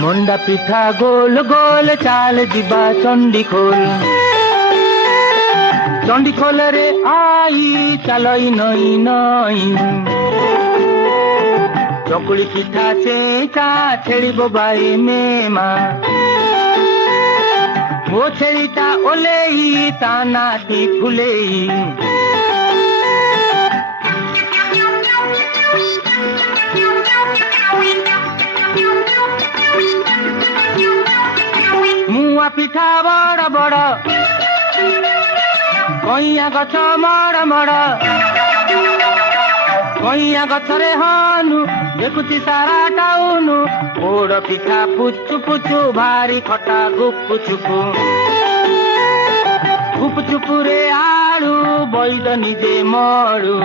মন্ডা পিঠা গোল গোল চাল ଯିବା চণ্ডীখোল চণ্ডীখোলরে আই চালই নই নই চকুଳି পিঠা চেঁচা ଛେଳି ବୋବାଏ ମେମା ମୋ ଛେଳିଟା ଓଲେଇ ତା ନାଟି ଫୁଲେଇ মুয়া পিঠা বড় বড় কইয়া গছ মড় মড় কইয়া গছরে হনু দেখুছি সারা টাউনু পোড় পিঠা পুচু পুচু ভারি খটা গুপু চুপুরে আলু বৈদ নিজে মড়ু